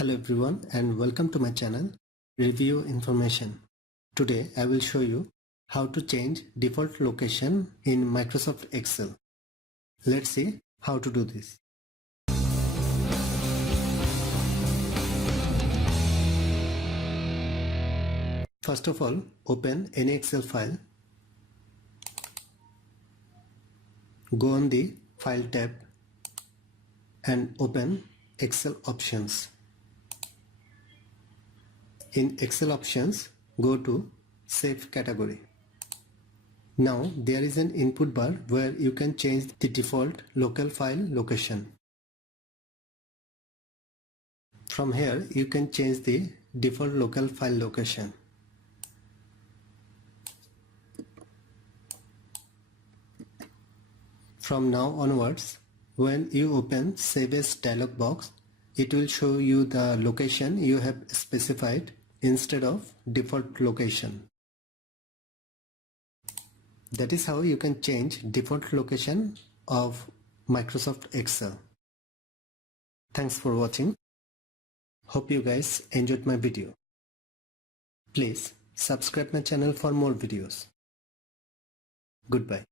Hello everyone and welcome to my channel Review Information. Today I will show you how to change default location in Microsoft Excel. Let's see how to do this. First of all, open any Excel file. Go on the File tab and open Excel Options. In Excel Options, go to Save Category. Now there is an input bar where you can change the default local file location. From here you can change the default local file location. From now onwards, when you open Save As dialog box, it will show you the location you have specified instead of default location. That is how you can change default location of Microsoft Excel. Thanks for watching. Hope you guys enjoyed my video. Please subscribe my channel for more videos. Goodbye.